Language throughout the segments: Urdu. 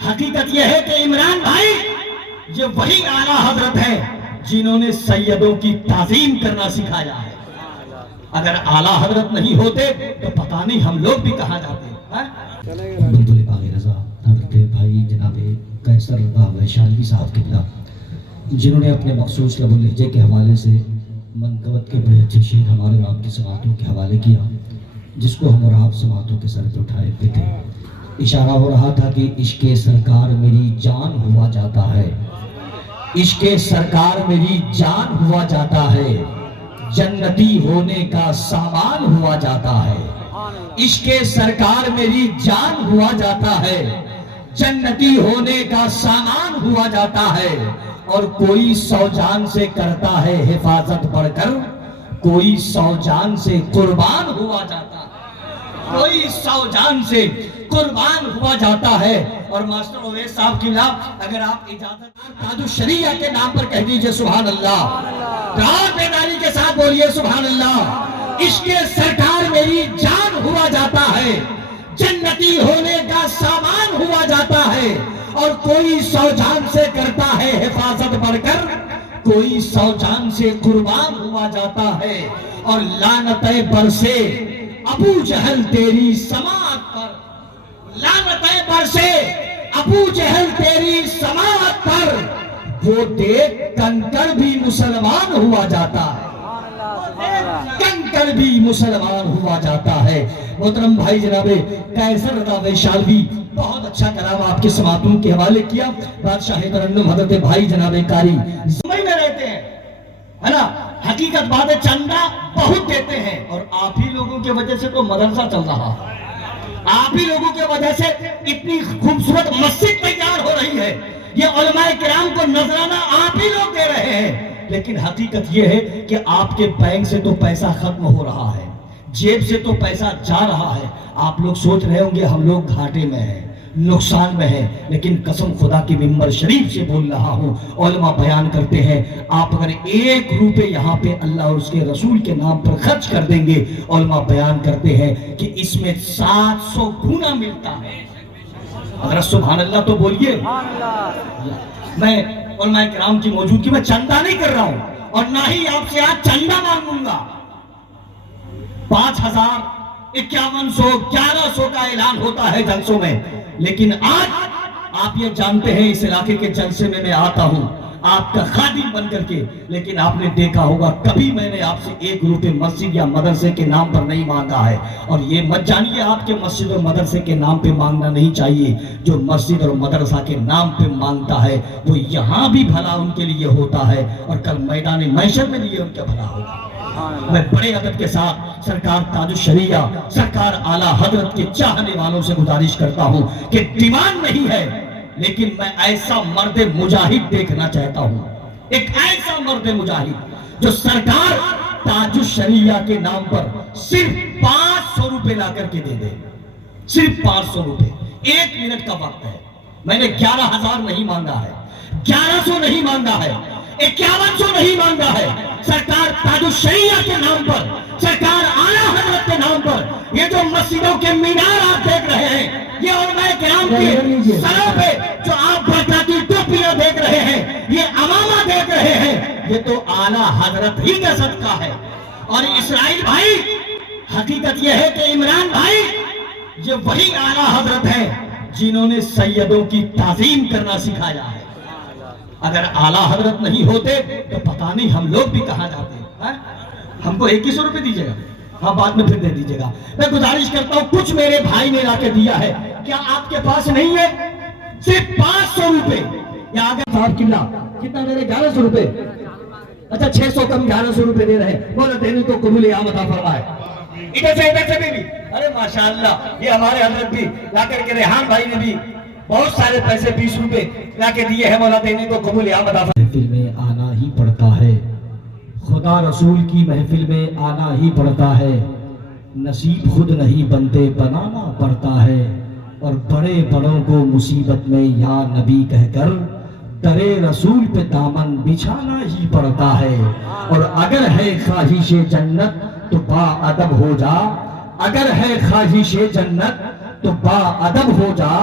حقیقت یہ ہے کہ عمران بھائی یہ وہی اعلیٰ حضرت ہیں جنہوں نے سیدوں کی تعظیم کرنا سکھایا ہے. اگر اعلیٰ حضرت نہیں ہوتے تو پتہ نہیں ہم لوگ بھی کہاں جاتے. عبداللہ باغ رضا حضرت بھائی جناب قیصر رضا ویشالی صاحب قبلہ جنہوں نے اپنے مخصوص لب و لہجے کے حوالے سے منقبت کے بڑے اچھے شعر ہمارے اور آپ کی سماعتوں کے حوالے کیا، جس کو ہم اور آپ سماعتوں کے سر پہ اٹھائے ہوئے تھے. اشارہ ہو رہا تھا کہ عشق سرکار میری جان ہوا جاتا ہے، عشق سرکار میری جان ہوا جاتا ہے، جنتی ہونے کا سامان ہوا جاتا ہے. عشق سرکار میری جان ہوا جاتا ہے، جنتی ہونے کا سامان ہوا جاتا ہے. اور کوئی سو جان سے کرتا ہے حفاظت بڑھ کر، کوئی سو جان سے قربان ہوا جاتا ہے، کوئی سو جان سے قربان ہوا جاتا ہے. اور ماسٹر اویس صاحب کی لاب اگر آپ اجازت تاج الشریعہ کے نام پر کہہ دیجئے سبحان اللہ، راہ بیداری کے ساتھ بولیے سبحان اللہ. عشق سرکار میری جان ہوا جاتا ہے، جنتی ہونے کا سامان ہوا جاتا ہے. اور کوئی سو جان سے کرتا ہے حفاظت بڑھ کر، کوئی سو جان سے قربان ہوا جاتا ہے. اور لعنتیں برسے ابو جہل تیری سماعت پر، لعنتیں برسے ابو جہل تیری سماعت پر، وہ دیکھ کنکر بھی مسلمان ہوا جاتا ہے، کنکر بھی مسلمان ہوا جاتا ہے. محترم بھائی جناب قیصر رضا ویشالوی بہت اچھا کلام آپ کے سماعتوں کے حوالے کیا. بادشاہ ترنم حضرت بھائی جناب قاری زمین میں رہتے ہیں، ہے نا. حقیقت بات ہے چندہ بہت دیتے ہیں، اور آپ ہی لوگوں کی وجہ سے تو مدرسہ چل رہا ہے، آپ ہی لوگوں کی وجہ سے اتنی خوبصورت مسجد تیار ہو رہی ہے. یہ علماء کرام کو نذرانہ آپ ہی لوگ دے رہے ہیں. لیکن حقیقت یہ ہے کہ آپ کے بینک سے تو پیسہ ختم ہو رہا ہے، جیب سے تو پیسہ جا رہا ہے. آپ لوگ سوچ رہے ہوں گے ہم لوگ گھاٹے میں ہیں، نقصان میں ہے. لیکن قسم خدا کی ممبر شریف سے بول رہا ہوں، علماء بیان کرتے ہیں آپ اگر 1 روپے یہاں پہ اللہ اور اس کے رسول کے نام پر خرچ کر دیں گے، علماء بیان کرتے ہیں کہ اس میں 700 گنا ملتا ہے. اگر سبحان اللہ تو بولیے. میں علماء کرام کی موجودگی میں چندہ نہیں کر رہا ہوں، اور نہ ہی آپ سے آج چندہ مانگوں گا. 5000 5100 1100 کا اعلان ہوتا ہے جلسوں میں. لیکن آج آپ یہ جانتے ہیں اس علاقے کے جلسے میں میں آتا ہوں آپ کا خادم بن کر کے، لیکن آپ نے دیکھا ہوگا کبھی میں نے آپ سے 1 روپے مسجد یا مدرسے کے نام پر نہیں مانگا ہے. اور یہ مت جانیے آپ کے مسجد اور مدرسے کے نام پہ مانگنا نہیں چاہیے. جو مسجد اور مدرسہ کے نام پہ مانگتا ہے وہ یہاں بھی بھلا ان کے لیے ہوتا ہے، اور کل میدان محشر میں لیے ان کا بھلا ہوگا. میں بڑے ادب کے ساتھ سرکار تاج الشریعہ سرکار اعلیٰ حضرت کے چاہنے والوں سے گزارش کرتا ہوں کہ ڈیمانڈ نہیں ہے، لیکن میں ایسا مرد مجاہد دیکھنا چاہتا ہوں، ایک ایسا مرد مجاہد جو سرکار تاج الشریعہ کے نام پر صرف 500 روپے لا کر کے دے دے. صرف 500 روپے. 1 منٹ کا وقت ہے. میں نے 11,000 نہیں مانگا ہے، 1100 نہیں مانگا ہے، 5100 نہیں مانگا ہے. سرکار تاج الشریعہ کے نام پر، سرکار اعلیٰ حضرت کے نام پر یہ جو مسجدوں کے مینار آپ دیکھ رہے ہیں، یہ علماء کرام کے سروں پہ جو آپ برکاتی ٹوپیاں دیکھ رہے ہیں، یہ امامہ دیکھ رہے ہیں، یہ تو اعلیٰ حضرت ہی کا صدقہ ہے. اور اسرائیل بھائی حقیقت یہ ہے کہ عمران بھائی یہ وہی اعلیٰ حضرت ہیں جنہوں نے سیدوں کی تعظیم کرنا سکھایا ہے. اگر اعلیٰ حضرت نہیں ہوتے تو پتہ نہیں ہم لوگ بھی کہاں جاتے. ہم کو 2100 روپے دیجئے گا، ہاں بعد میں پھر دے دیجئے گا. میں گزارش کرتا ہوں کچھ میرے بھائی نے لا کے دیا ہے، کیا آپ کے پاس نہیں ہے؟ صرف 500 روپے. یا آگے صاحب قبلہ کتنا دے رہے؟ 1100 روپے. اچھا 600 کم 1100 روپے دے رہے ہیں. مولا دینے کو قبول عام عطا فرمائے. ادھر سے بھی ارے ماشاءاللہ یہ ہمارے حضرت بھی لا کر کے ریحان بھائی نے بھی بہت سارے پیسے 20 روپے لا کے دیے ہیں. مولا دینے کو قبول عام عطا فرمائے. محفل میں آنا ہی پڑتا ہے، خدا رسول کی محفل میں آنا ہی پڑتا ہے. نصیب خود نہیں بنتے بنانا پڑتا ہے. اور بڑے بڑوں کو مصیبت میں یا نبی کہہ کر درے رسول پہ دامن بچھانا ہی پڑتا ہے. اور اگر ہے خواہش جنت تو با ادب ہو جا، اگر ہے خواہش جنت تو با ادب ہو جا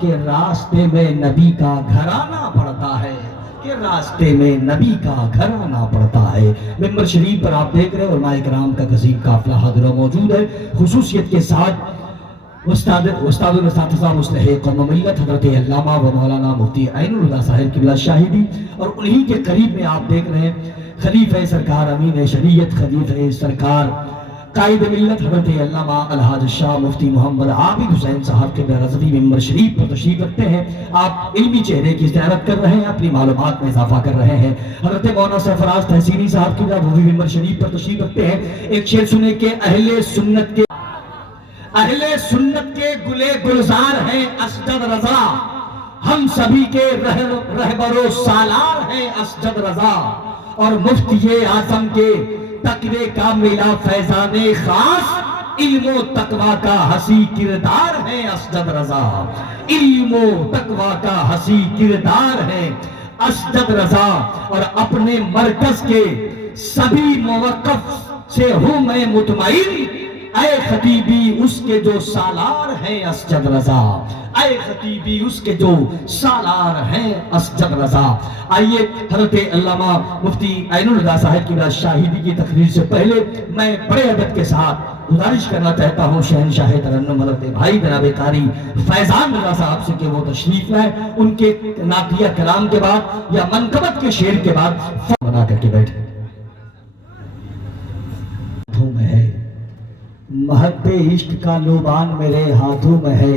کہ راستے میں نبی کا گھر آنا پڑتا ہے، کہ راستے میں نبی کا گھر آنا پڑتا ہے۔ ممبر شریف پر آپ دیکھ رہے ہیں علماء کرام کا کثیر قافلہ حاضر و موجود ہے، خصوصیت کے ساتھ استاد الاساتذہ مصلح قوم ملت حضرت علامہ و مولانا مفتی عین الہدیٰ صاحب قبلہ شاہدی، اور انہی کے قریب میں آپ دیکھ رہے ہیں خلیفہ سرکار امین شریعت، خلیفہ سرکار قائد ملت حضرت علامہ الحاج شاہ مفتی محمد عابد حسین صاحب کے رضوی ممبر شریف پر تشریف رکھتے ہیں۔ آپ علمی چہرے کی زیارت کر رہے ہیں، اپنی معلومات میں اضافہ کر رہے ہیں۔ حضرت مولانا سرفراز تحسینی صاحب کی وہ بھی ممبر شریف پر تشریف رکھتے ہیں۔ ایک شعر سنے کہ اہل سنت کے گلے گلزار ہیں اسجد رضا، ہم سبھی کے رہبر و سالار ہیں اسجد رضا، اور مفتی اعظم کے تقوی کا ملا فیضان خاص، علم و تقوی کا حسی کردار ہے اسجد رضا، علم و تقوی کا حسی کردار ہے اسجد رضا، اور اپنے مرکز کے سبھی موقف سے ہوں میں مطمئن، اے خطیبی اس کے جو سالار ہیں اسجد رضا، اے خطیبی اس کے جو سالار ہیں اسجد رضا۔ آئیے حضرت علامہ مفتی عین الہدیٰ صاحب کی شاہدی کی تقریر سے پہلے میں بڑے ادب کے ساتھ گزارش کرنا چاہتا ہوں شہنشاہ ترنم حضرت بھائی جناب قاری فیضان رضا صاحب سے کہ وہ تشریف لائیں، ان کے نعتیہ کلام کے بعد یا منقبت کے شعر کے بعد بنا کر کے بیٹھے۔ مہک عشق کا لوبان میرے ہاتھوں میں ہے،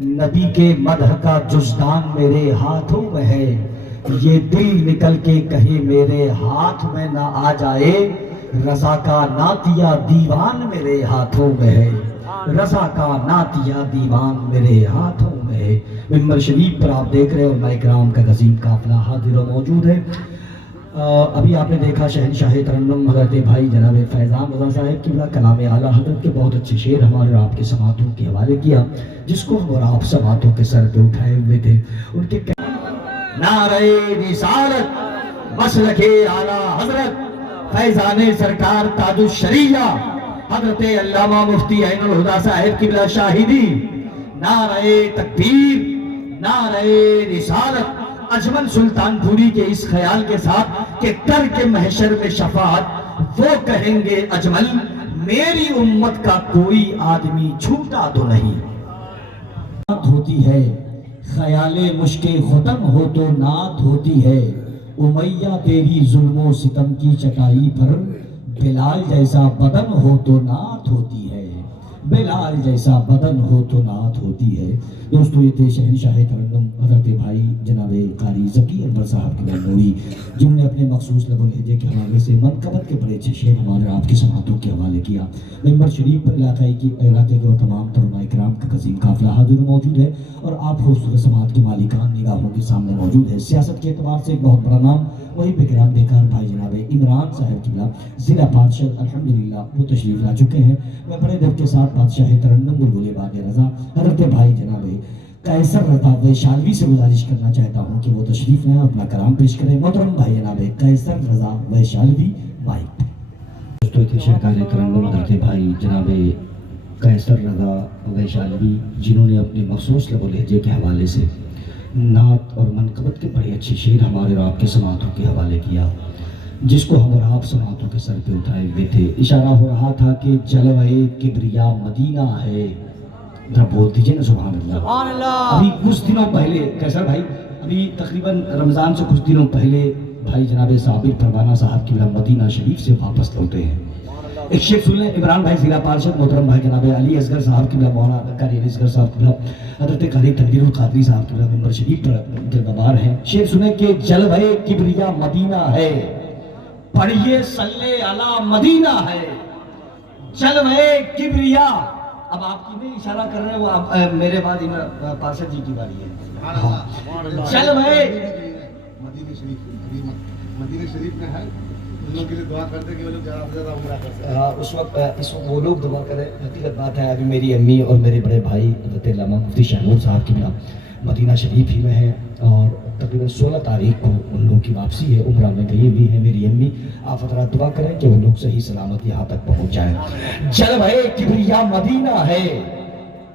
نبی کے مدح کا جزدان میرے ہاتھوں میں ہے، یہ دل نکل کے کہیں میرے ہاتھ میں نہ آ جائے، رضا کا نعتیہ دیوان میرے ہاتھوں میں ہے، رضا کا نعتیہ دیوان میرے ہاتھوں میں ہے۔ ممبر شریف پر آپ دیکھ رہے ہیں علماء کرام کا عظیم قافلہ حاضر و موجود ہے۔ ابھی آپ نے دیکھا شہنشاہ ترنم حضرت بھائی جناب فیضان رضا صاحب کی کلام اعلیٰ حضرت کے بہت اچھے شعر ہمارے اور آپ کے سماعتوں کے حوالے کیا، جس کو ہم اور آپ سماعتوں کے سر پہ اٹھائے ہوئے تھے۔ ان کے نعرہ رسالت مسلک اعلیٰ حضرت فیضان سرکار تاج الشریعہ حضرت علامہ مفتی عین الہدیٰ صاحب کی بلا شاہدی، نعرہ تکبیر، نعرہ رسالت، اجمل سلطان پوری کے اس خیال کے ساتھ کہ کر کے محشر میں شفاعت وہ کہیں گے اجمل، میری امت کا کوئی آدمی چھوٹا تو نہیں۔ ہوتی ہے خیال مشک ختم ہو تو نعت ہوتی ہے، امیہ تیری ظلم و ستم کی چٹائی پر بلال جیسا بدن ہو تو نعت ہوتی ہے، بلال جیسا بدن ہو تو نعت ہوتی ہے۔ دوستو یہ تھے شہنشاہ ترنم حضرت بھائی جناب قاری ذکی انور صاحب کے نوری، جنہوں نے اپنے مخصوص لب و لہجے کے حوالے سے منقبت کے بڑے اچھے شعر ہمارے آپ کی سماعتوں کے حوالے کیا۔ ممبر شریف پر علاقے کے وہ تمام علماء کرام کا عظیم قافلہ حاضر موجود ہے، اور آپ خوبصورت سماعت کے مالکان نگاہوں کے سامنے موجود ہے۔ سیاست کے اعتبار سے ایک بہت بڑا نام وہی بکرام بیکار بھائی جناب عمران صاحب کی ضلع پارشد الحمدللہ وہ تشریف لا چکے ہیں۔ میں بڑے دل کے ساتھ بادشاہ ترنم بلبل باغ رضا حضرت بھائی جناب قیصر رضا ویشالوی سے گزارش کرنا چاہتا ہوں کہ وہ تشریف لائیں، اپنا کلام پیش کریں۔ محترم بھائی جناب قیصر رضا ویشالوی مائک۔ دوستو تھے شہنشاہ ترنم حضرت بھائی جناب قیصر رضا ویشالوی، جنہوں نے اپنے مخصوص لب و لہجے کے حوالے سے نعت اور منقبت کے بڑے اچھے شعر ہمارے اور آپ کے سماعتوں کے حوالے کیا، جس کو ہم اور آپ سماعتوں کے سر پہ اٹھائے ہوئے تھے۔ اشارہ ہو رہا تھا کہ جلوہ کبریا مدینہ ہے، ذرا بول دیجئے نا سبحان اللہ۔ ابھی کچھ دنوں پہلے کیسر بھائی، ابھی تقریباً رمضان سے کچھ دنوں پہلے بھائی جناب صابر پروانہ صاحب کی مدینہ شریف سے واپس لوٹے ہیں۔ ایک شعر سن لیں، عمران بھائی ضلع پارشد محترم بھائی جناب علی اصغر صاحب کی مولانا قاری علی اصغر صاحب کی حضرت قاری تنویر القادری صاحب کی ممبر شریف پر گردبار ہیں۔ شعر سنیں کہ جلوہ کبریا مدینہ ہے، پڑھیے صلی علی مدینہ ہے، جلوہ کبریا۔ اب آپ کی نہیں اشارہ کر رہے ہیں، وہ میرے بعد پارشد جی کی باری ہے۔ جلوہ مدینہ شریف میں ہے، ان لوگوں کے لیے دعا کرتے کہ وہ لوگ زیادہ سے زیادہ عمرہ کر سکیں۔ اس وقت وہ لوگ دعا کریں۔ حقیقت بات ہے ابھی میری امی اور میرے بڑے بھائی حضرت علامہ مفتی شہنور صاحب کی مدینہ شریف ہی میں ہے، اور تقریباً 16 تاریخ کو ان لوگوں کی واپسی ہے، عمرہ میں گئی ہوئی ہے میری امی۔ آپ حضرات دعا کریں کہ وہ لوگ صحیح سلامت یہاں تک پہنچ جائیں۔ جلوہ کبریا مدینہ ہے،